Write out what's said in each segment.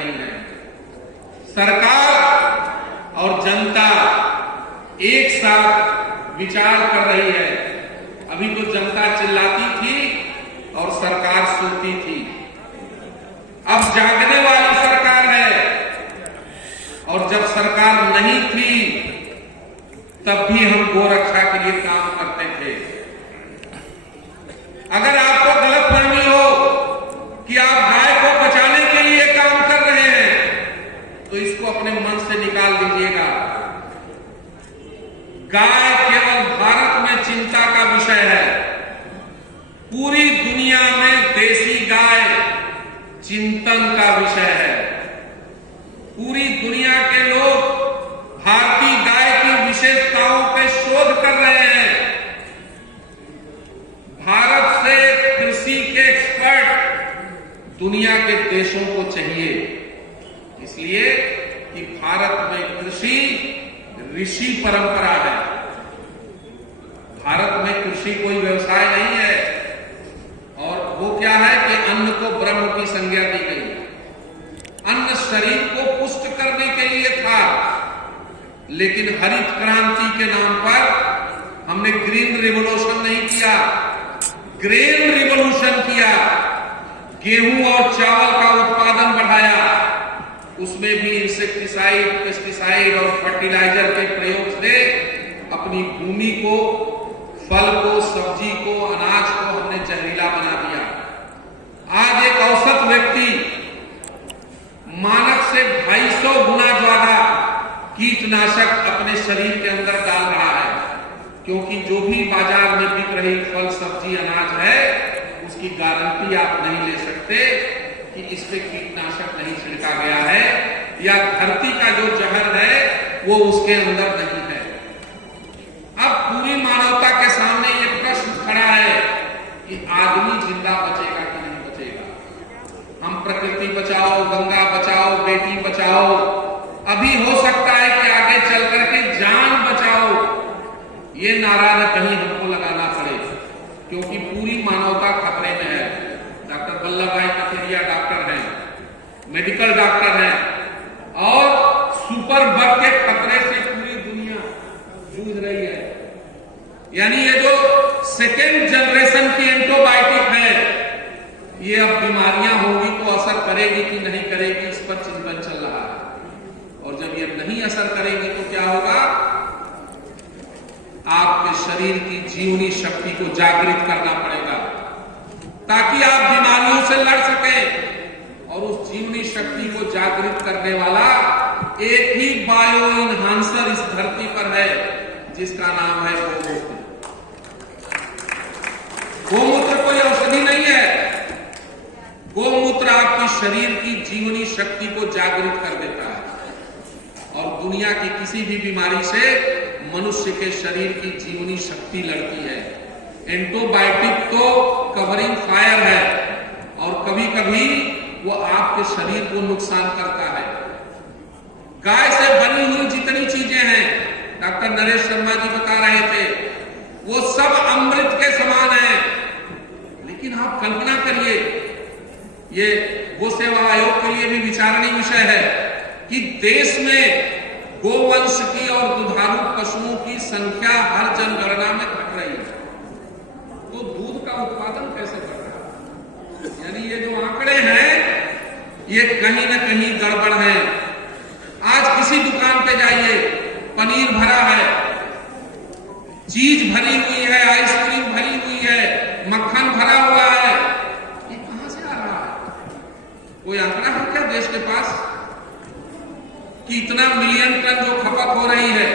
रही हैं। सरकार और जनता एक साथ विचार कर रही है। अभी तो जनता चिल्लाती थी और सरकार सोती थी। अब जागने वाली सरकार है। और जब सरकार नहीं थी तब भी हम गोरक्षा के लिए काम करते थे। अगर आपको गलतफहमी हो कि आप गाय को बचाने के लिए काम कर रहे हैं तो इसको अपने मन से निकाल दीजिएगा। गाय केवल भारत में चिंता का विषय है। पूरी दुनिया में देसी गाय चिंतन का विषय है। पूरी दुनिया के लोग भारतीय गाय की विशेषताओं पे शोध कर रहे हैं। भारत से कृषि के एक्सपर्ट दुनिया के देशों को चाहिए, इसलिए कि भारत में कृषि ऋषि परंपरा है। भारत में कृषि कोई व्यवसाय नहीं है। और वो क्या है कि अन्न को ब्रह्म की संज्ञा दी गई। अन्न शरीर को पुष्ट करने के लिए था, लेकिन हरित क्रांति के नाम पर हमने ग्रीन रिवॉल्यूशन नहीं किया, ग्रेन रिवॉल्यूशन किया। गेहूं और चावल का उत्पादन बढ़ाया, उसमें भी इंसेक्टिसाइड, पेस्टिसाइड और फर्टिलाइजर के प्रयोग से अपनी भूमि को, फल को, सब्जी को, अनाज को हमने जहरीला बना दिया। आज एक औसत व्यक्ति मानक से 250 गुना ज्यादा कीटनाशक अपने शरीर के अंदर डाल रहा है, क्योंकि जो भी बाजार में बिक रही फल, सब्जी, अनाज है, उसकी गारंटी आप नहीं ले सकते कि इस पे कीटनाशक नहीं छिड़का गया है या धरती का जो जहर है वो उसके अंदर नहीं है। अब पूरी मानवता के सामने ये प्रश्न खड़ा है कि आदमी जिंदा बचेगा कि नहीं बचेगा। हम प्रकृति बचाओ, गंगा बचाओ, बेटी बचाओ, अभी हो सकता है कि आगे चल करके जान बचाओ ये नारा न कहीं हमको लगाना पड़े, क्योंकि पूरी मानवता खतरे में है। डॉक्टर वल्लभ भाई कथेरिया डॉक्टर हैं, मेडिकल डॉक्टर हैं, और सुपर बग के खतरे से पूरी दुनिया जूझ रही है। यानी ये जो सेकेंड जनरेशन की एंटीबायोटिक है, ये अब बीमारियां होगी तो असर करेगी कि नहीं करेगी, इस पर चिंतन चल रहा है। और जब ये नहीं असर करेगी तो क्या होगा? आपके शरीर की जीवनी शक्ति को जागृत करना पड़ेगा ताकि आप बीमारियों से लड़ सकें। और उस जीवनी शक्ति को जागृत करने वाला एक ही बायो इनहांसर इस धरती पर है, जिसका नाम है गोमूत्र। गोमूत्र कोई औषधि नहीं है। गोमूत्र आपकी शरीर की जीवनी शक्ति को जागृत कर देता है और दुनिया की किसी भी बीमारी से मनुष्य के शरीर की जीवनी शक्ति लड़ती है। एंटीबायोटिक तो कवरिंग फायर है और कभी कभी वो आपके शरीर को नुकसान करता है। गाय से बनी हुई जितनी चीजें हैं, डॉक्टर नरेश शर्मा जी बता रहे थे, वो सब अमृत के समान है। लेकिन आप कल्पना करिए, ये गो सेवा आयोग के लिए भी विचारणीय विषय है कि देश में गोवंश की और दुधारू पशुओं की संख्या हर जनगणना में घट रही है, तो दूध का उत्पादन कैसे बढ़ रहा है? यानी ये जो आंकड़े हैं ये कहीं ना कहीं गड़बड़ है। आज किसी दुकान पे जाइए, पनीर भरा है, चीज भरी हुई है, आइसक्रीम भरी हुई है, मक्खन भरा हुआ है, ये कहां से आ रहा है? कोई आंकड़ा है क्या देश के पास कि इतना मिलियन टन जो खपत हो रही है,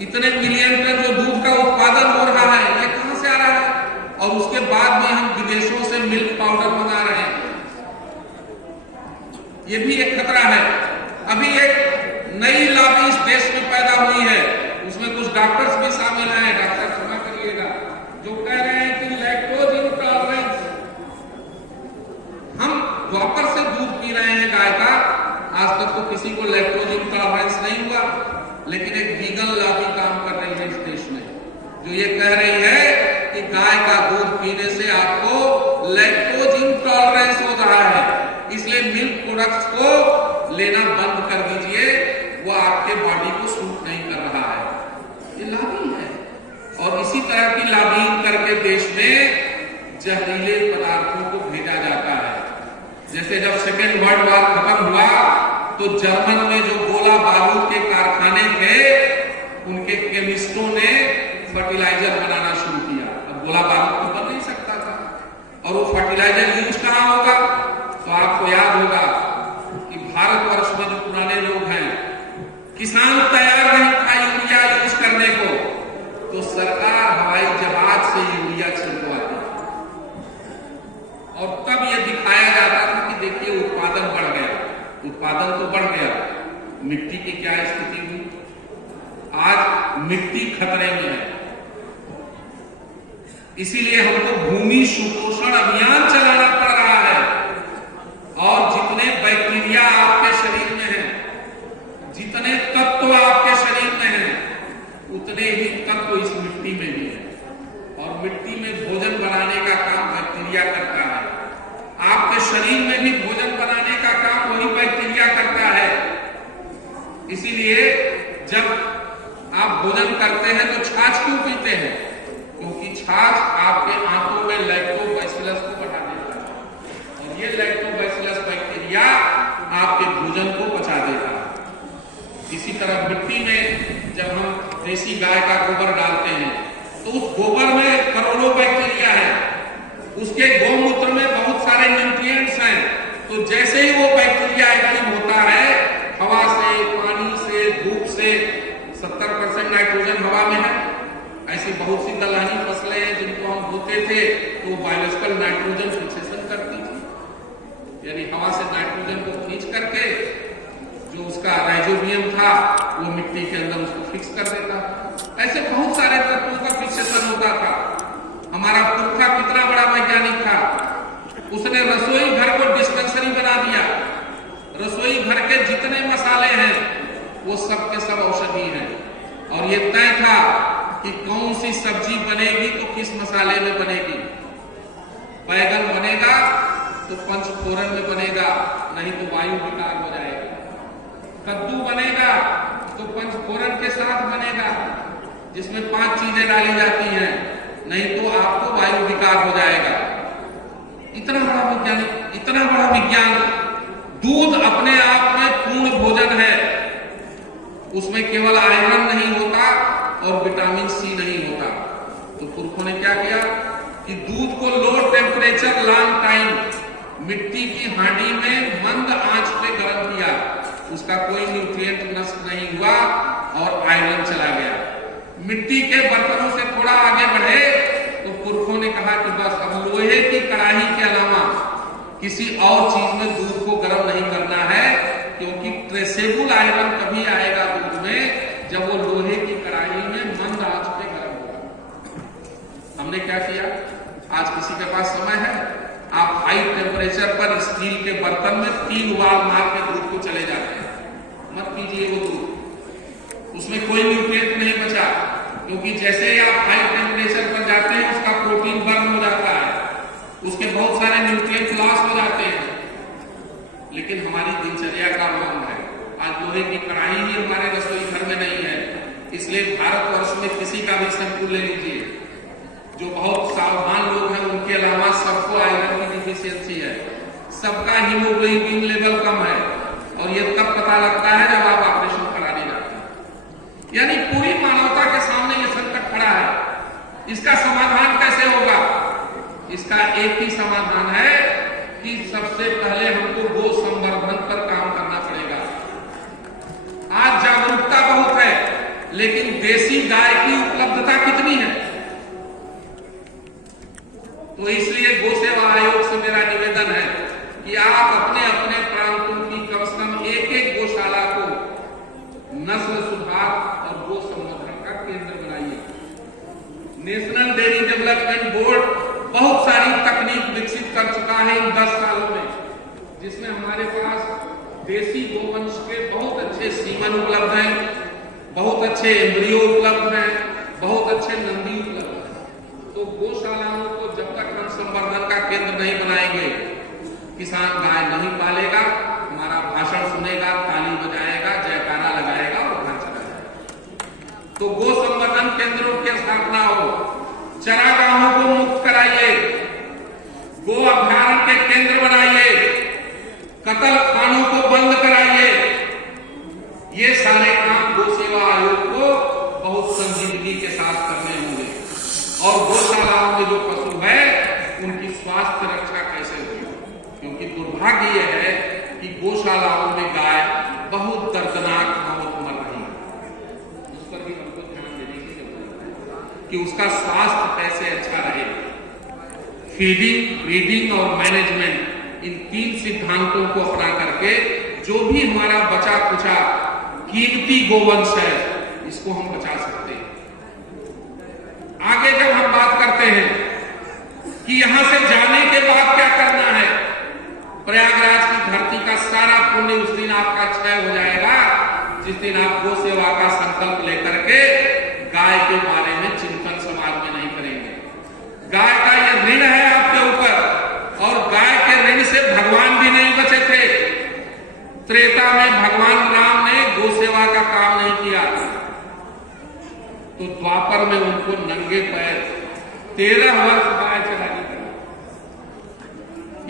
इतने मिलियन टन जो दूध का उत्पादन हो रहा है, ये कहां से आ रहा है? और उसके बाद में हम विदेशों से मिल्क पाउडर मंगा रहे हैं, ये भी एक खतरा है। अभी एक नई लॉबी इस देश में पैदा हुई है, उसमें कुछ डॉक्टर्स भी शामिल हैं, डॉक्टर क्षमा करिएगा, जो कह रहे हैं कि लैक्टोज इंटॉलरेंस, हम द्वापर से दूध पी रहे हैं गाय का, आज तक तो किसी को लैक्टोज इंटॉलरेंस नहीं हुआ, लेकिन एक वीगन लॉबी काम कर रही है इस देश में, जो ये कह रही है कि गाय का दूध पीने से आपको लैक्टोज इंटॉलरेंस हो रहा है, इसलिए मिल्क ड्रग्स को लेना बंद कर दीजिए, वो आपके बॉडी को सूट नहीं कर रहा है। ये लॉबिंग है। और इसी तरह की लॉबिंग करके देश में जहरीले पदार्थों को भेजा जाता है। जैसे जब सेकेंड वर्ल्ड वॉर खत्म हुआ तो जर्मन में जो गोला बारूद के कारखाने थे, उनके केमिस्टों ने फर्टिलाइजर बनाना शुरू किया। अब गोला बारूद तो बन नहीं सकता था, और वो फर्टिलाइजर यूज कहाँ होगा? तो आपको याद होगा कि भारतवर्ष में जो पुराने लोग हैं, किसान तैयार नहीं था यूरिया यूज करने को, तो सरकार हवाई जहाज से यूरिया छिड़कवाती, और तब यह दिखाया जाता था कि देखिए उत्पादन बढ़ गया। उत्पादन तो बढ़ गया, मिट्टी की क्या स्थिति हुई? आज मिट्टी खतरे में है। इसीलिए हमको भूमि सुपोषण अभियान चलाना पड़ रहा है। और जितने बैक्टीरिया आपके शरीर में हैं, जितने तत्व आपके शरीर में हैं, उतने ही तत्व इस मिट्टी में भी है। और मिट्टी में भोजन बनाने का काम बैक्टीरिया करता है। आपके शरीर में भी भोजन बनाने का काम वही बैक्टीरिया करता है। इसीलिए जब आप भोजन करते हैं तो छाछ क्यों पीते हैं? क्योंकि छाछ आपके आंतों में लैक्टोबैसिलस को बढ़ा देता है, और ये लैक्टोबैसिलस बैक्टीरिया आपके भोजन को पचा देता है। इसी तरह मिट्टी में जब हम देसी गाय का गोबर डालते हैं तो उस गोबर में करोड़ों बैक्टीरिया है, उसके गौमूत्र में बहुत सारे न्यूट्रिएंट्स हैं। तो जैसे ही वो बैक्टीरिया एक्टिव होता है, हवा से, पानी से, धूप से, 70% नाइट्रोजन हवा में है। ऐसी बहुत सी दलहनी फसलें हैं जिनको हम बोते थे तो बायोलॉजिकल नाइट्रोजन फिक्सेशन करती थी, यानी हवा से नाइट्रोजन को खींच करके जो उसका राइजोबियम था वो मिट्टी के अंदर उसको फिक्स कर देता था। ऐसे बहुत सारे तत्वों का फिक्सेशन होता था। हमारा पुरखा कितना बड़ा वैज्ञानिक था, उसने रसोई घर को डिस्पेंसरी बना दिया। रसोई घर के जितने मसाले हैं वो सब के सब औषधि हैं, और ये तय था कि कौन सी सब्जी बनेगी तो किस मसाले में बनेगी। बैगन बनेगा तो पंचफोरन में बनेगा, नहीं तो वायु विकार हो जाएगा। कद्दू बनेगा तो पंचफोरन के साथ बनेगा, जिसमें 5 चीजें डाली जाती हैं, नहीं तो आपको वायु विकार हो जाएगा। इतना बड़ा वैज्ञानिक, इतना बड़ा विज्ञान। दूध अपने आप में पूर्ण भोजन है, उसमें केवल आयरन नहीं होता और विटामिन सी नहीं होता। तो पुरखों ने क्या किया कि दूध को लो टेम्परेचर लॉन्ग टाइम मिट्टी की हांडी में मंद आंच पे गर्म किया, उसका कोई न्यूट्रिएंट नष्ट नहीं हुआ और आयरन चला गया। मिट्टी के बर्तनों से थोड़ा आगे बढ़े तो पुरखों ने कहा कि बस अब लोहे की कड़ाही के अलावा किसी और चीज में दूध को गर्म नहीं करना है, क्योंकि ट्रेसेबल आयरन कभी आएगा दूध में जब वो लोहे की कड़ाही में मंद आंच पे गर्म होगा। हमने क्या किया? आज किसी के पास समय है, आप हाई टेम्परेचर पर स्टील के बर्तन में 3 उबाल मार के दूध को चले जाते हैं। मत पीजिए वो दूध, उसमें कोई न्यूट्रिएंट नहीं बचा, क्योंकि जैसे ही आप हाई टेम्परेचर पर जाते हैं उसका प्रोटीन बर्न हो जाता है, उसके बहुत सारे न्यूट्रिएंट लॉस हो जाते हैं। लेकिन हमारी दिनचर्या का मांग है, आज लोहे की कड़ाही ही हमारे रसोई घर में नहीं है। इसलिए भारतवर्ष में किसी का भी सैंपल ले लीजिए, जो बहुत सावधान लोग हैं उनके अलावा सबको आयरन की डिफिशियंसी है, सबका हीमोग्लोबिन लेवल कम है, और ये तब पता लगता है जब आप ऑपरेशन कराने जाते हैं। यानी पूरी मानवता के सामने ये संकट खड़ा है। इसका समाधान कैसे होगा? इसका एक ही समाधान है कि सबसे पहले हमको गो संवर्धन पर काम करना पड़ेगा। आज जागरूकता बहुत है, लेकिन देसी गाय की उपलब्धता कितनी है? तो इसलिए गो सेवा आयोग से मेरा निवेदन है कि आप अपने अपने प्रांतों की कम से कम एक गौशाला को नस्ल सुधार और गो संवर्धन का केंद्र बनाइए। नेशनल डेयरी डेवलपमेंट बोर्ड बहुत सारी तकनीक विकसित कर चुका है इन 10 सालों में, जिसमें हमारे पास देसी गोवंश के बहुत अच्छे सीमन उपलब्ध हैं, बहुत अच्छे एम्ब्रियो उपलब्ध हैं, बहुत अच्छे नंदी उपलब्ध हैं। तो गौशालाओं को जब तक हम संवर्धन का केंद्र नहीं बनाएंगे, किसान गाय नहीं पालेगा, यह है कि गौशालाओं में गाय बहुत दर्दनाक मौत मर रही है। उस पर भी हमको ध्यान देने की जरूरत है कि उसका स्वास्थ्य कैसे अच्छा रहे। फीडिंग, ब्रीडिंग और मैनेजमेंट, इन 3 सिद्धांतों को अपना करके जो भी हमारा बचा कुचा कीमती गोवंश है, इसको हम बचा सकते हैं। आगे जब हम बात करते हैं कि यहां से जाने के बाद क्या करना है, प्रयागराज की धरती का सारा पुण्य उस दिन आपका क्षय हो जाएगा जिस दिन आप गौ सेवा का संकल्प लेकर के गाय के बारे में चिंतन समाज में नहीं करेंगे। गाय का यह ऋण है आपके ऊपर, और गाय के ऋण से भगवान भी नहीं बचे थे। त्रेता में भगवान राम ने गौ सेवा का काम नहीं किया, तो द्वापर में उनको नंगे पैर 13 वर्ष गाय चलानी पड़ी।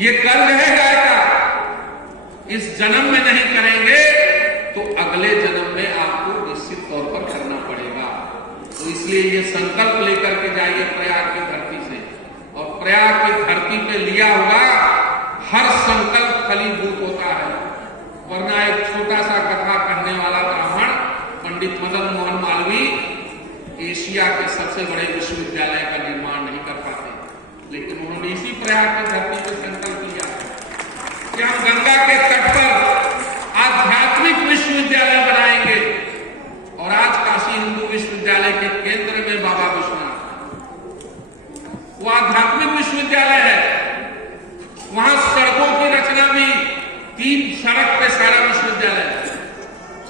ये कर्ज है गाय का, इस जन्म में नहीं करेंगे तो अगले जन्म में आपको निश्चित तौर पर करना पड़ेगा। तो इसलिए ये संकल्प लेकर के जाइए प्रयाग की धरती से, और प्रयाग की धरती पे लिया हुआ हर संकल्प फलीभूत होता है। वरना एक छोटा सा कथा कहने वाला ब्राह्मण पंडित मदन मोहन मालवीय एशिया के सबसे बड़े विश्वविद्यालय का निर्माण नहीं कर पाते, लेकिन उन्होंने इसी प्रयाग की धरती पर संकल्प लिया कि हम गंगा के तट पर आध्यात्मिक विश्वविद्यालय बनाएंगे। और आज काशी हिंदू विश्वविद्यालय के केंद्र में बाबा विश्वनाथ, वो आध्यात्मिक विश्वविद्यालय है। वहां सड़कों की रचना भी 3 सड़क पे सारा विश्वविद्यालय है।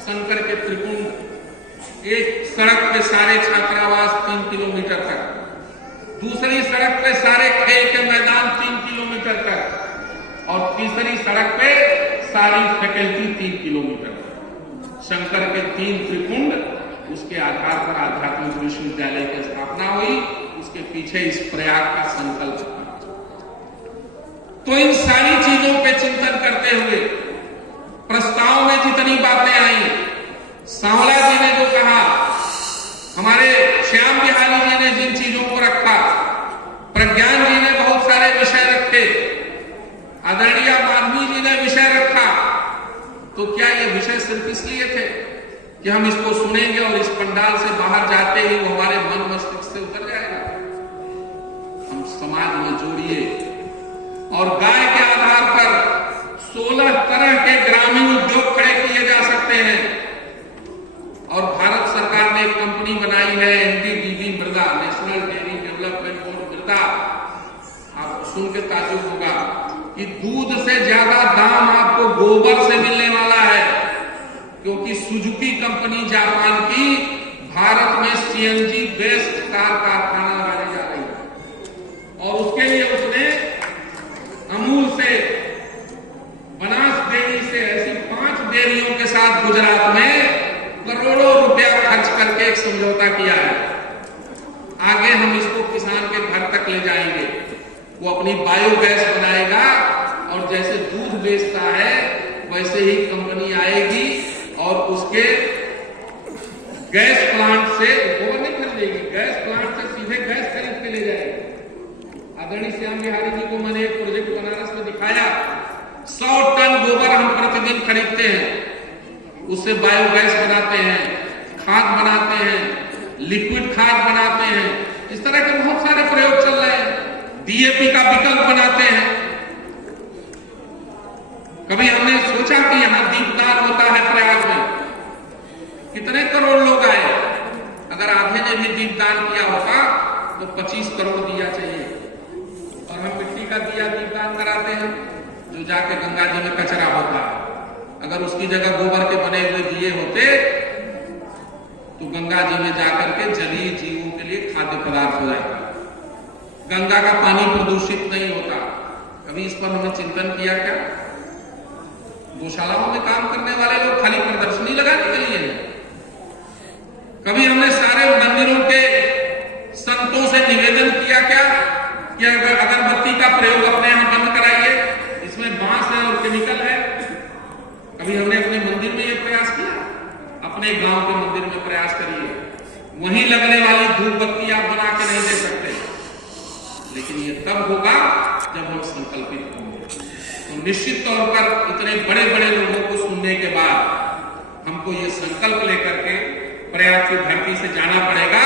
शंकर के त्रिकुंड, एक सड़क पे सारे छात्रावास 3 किलोमीटर तक, दूसरी सड़क पे सारे खेल के मैदान 3 किलोमीटर तक, और तीसरी सड़क पे सारी फैकल्टी 3 किलोमीटर तक। शंकर के 3 त्रिकुंड, उसके आधार पर आध्यात्मिक विश्वविद्यालय की स्थापना हुई। उसके पीछे इस प्रयाग का संकल्प। तो इन सारी चीजों पे चिंतन करते हुए प्रस्ताव में जितनी बातें आई, सांवला जी ने जो कहा, हमारे श्याम बिहारी जी ने जिन चीजों को रखा, प्रज्ञान जी ने बहुत सारे विषय रखे, आदरणीय माधवी जी ने विषय रखा, तो क्या ये विषय सिर्फ इसलिए थे कि हम इसको सुनेंगे और इस पंडाल से बाहर जाते ही वो हमारे मन मस्तिष्क से उतर जाएगा? हम समाज में जोड़िए, और गाय के आधार पर 16 तरह के ग्रामीण उद्योग खड़े किए जा सकते हैं। और भारत सरकार ने एक कंपनी बनाई है NDDB मृदा, नेशनल डेयरी डेवलपमेंट बोर्ड मृदा। आप सुन के ताज्जुब होगा कि दूध से ज्यादा दाम आपको गोबर से मिलने वाला है, क्योंकि सुजुकी कंपनी जापान की भारत में CNG बेस्ड कार कारखाना लगाने जा रही है, और उसके लिए उसने अमूल से, बनास डेयरी से, ऐसी 5 डेयरियों के साथ गुजरात में करोड़ों रुपया खर्च करके एक समझौता किया है। आगे हम इसको किसान के घर तक ले जाएंगे, वो अपनी बायोगैस बनाएगा, और जैसे दूध बेचता है वैसे ही कंपनी आएगी और उसके गैस प्लांट से गोबर नहीं खरीदेगी, गैस प्लांट से सीधे गैस खरीद के ले जाएगी। आदरणीय श्याम बिहारी जी को मैंने एक प्रोजेक्ट बनारस में दिखाया, 100 टन गोबर हम प्रतिदिन खरीदते हैं, उससे बायोगैस बनाते हैं, खाद बनाते हैं, लिक्विड खाद बनाते हैं। इस तरह के बहुत सारे प्रयोग चल रहे हैं। DAP का विकल्प बनाते हैं। कभी हमने सोचा कि यहां दीपदान होता है प्रयाग में, कितने करोड़ लोग आए? अगर आधे ने भी दीपदान किया होगा तो 25 करोड़ दिया चाहिए। और हम मिट्टी का दिया दीपदान कराते हैं, जो जाके गंगा जी में कचरा होता है। अगर उसकी जगह गोबर के बने हुए दिए होते तो गंगा जी में जाकर के जलीय जीवों के लिए खाद्य पदार्थ हो जाता, गंगा का पानी प्रदूषित नहीं होता। कभी इस पर हमने चिंतन किया क्या? गौशालाओं में काम करने वाले लोग खाली प्रदर्शनी लगाने के लिए हैं। कभी हमने सारे मंदिरों के संतों से निवेदन किया क्या कि अगरबत्ती का प्रयोग अपने यहां बंद कराइए, इसमें बांस है और केमिकल है? कभी हमने अपने मंदिर में यह प्रयास किया? अपने गांव के मंदिर में प्रयास करिए, वहीं लगने वाली धूप बत्ती आप बना के नहीं दे सकते, लेकिन ये तब होगा जब हम संकल्पित होंगे। तो तो निश्चित तौर पर इतने बड़े बड़े लोगों को सुनने के बाद हमको ये संकल्प लेकर के प्रयाग की धरती से जाना पड़ेगा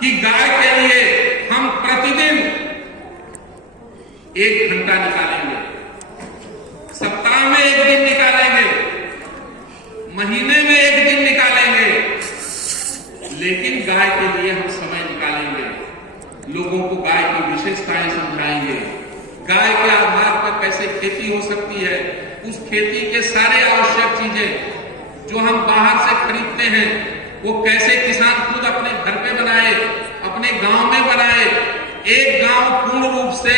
कि गाय के लिए हम प्रतिदिन 1 घंटा निकालेंगे, सप्ताह में 1 दिन निकालेंगे, महीने में 1 दिन निकालेंगे, लेकिन गाय के लिए हम समय निकालेंगे। लोगों को गाय की विशेषताएं समझाएंगे, गाय के आधार पर कैसे खेती हो सकती है, उस खेती के सारे आवश्यक चीजें जो हम बाहर से खरीदते हैं वो कैसे किसान खुद अपने घर पे बनाए, अपने गांव में बनाए। एक गांव पूर्ण रूप से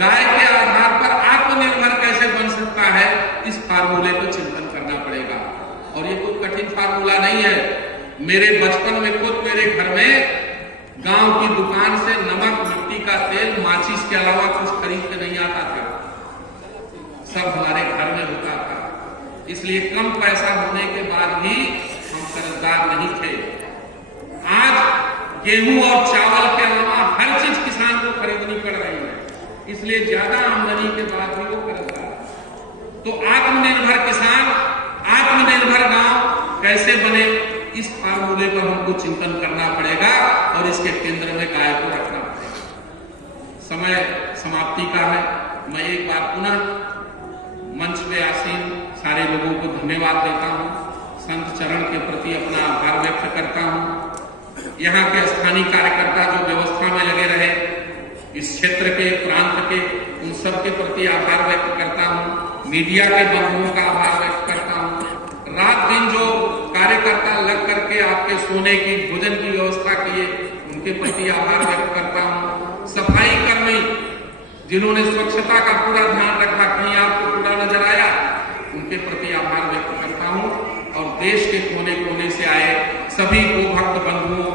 गाय के आधार पर आत्मनिर्भर कैसे बन सकता है, इस फार्मूले पर चिंतन करना पड़ेगा। और ये कोई कठिन फार्मूला नहीं है। मेरे बचपन में खुद मेरे घर में गांव की दुकान से नमक, मिट्टी का तेल, माचिस के अलावा कुछ खरीद के नहीं आता था, सब हमारे घर में होता था। इसलिए कम पैसा होने के बाद भी हम कर्जदार नहीं थे। आज गेहूं और चावल के अलावा हर चीज किसान को खरीदनी पड़ रही है, इसलिए ज्यादा आमदनी के बाद भी वो कर्जदार। तो आत्मनिर्भर किसान, आत्मनिर्भर गांव कैसे बने, इस फार्मूले पर हमको चिंतन करना पड़ेगा और इसके केंद्र में गाय को रखना पड़ेगा। समय समाप्ति का है। मैं एक बार पुनः मंच पे आसीन सारे लोगों को धन्यवाद देता हूं, संत चरण के प्रति अपना आभार व्यक्त करता हूं। यहाँ के स्थानीय कार्यकर्ता जो व्यवस्था में लगे रहे, इस क्षेत्र के, प्रांत के, उन सब के प्रति आभार व्यक्त करता हूं। मीडिया के बंधुओं का आभार व्यक्त करता हूं। रात दिन जो कार्यकर्ता लग करके आपके सोने की, भोजन की व्यवस्था किए, उनके प्रति आभार व्यक्त करता हूं। सफाई कर्मी जिन्होंने स्वच्छता का पूरा ध्यान रखा, कहीं आपको कूड़ा नजर आया, उनके प्रति आभार व्यक्त करता हूं। और देश के कोने कोने से आए सभी गोभक्त बंधुओं,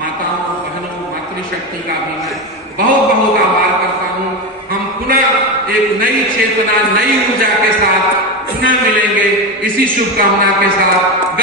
माताओं, बहनों, मातृशक्ति का भी मैं बहुत बहुत आभार करता हूं। हम पुनः एक नई चेतना, नई ऊर्जा के साथ पुनः मिलेंगे, इसी शुभकामना के साथ।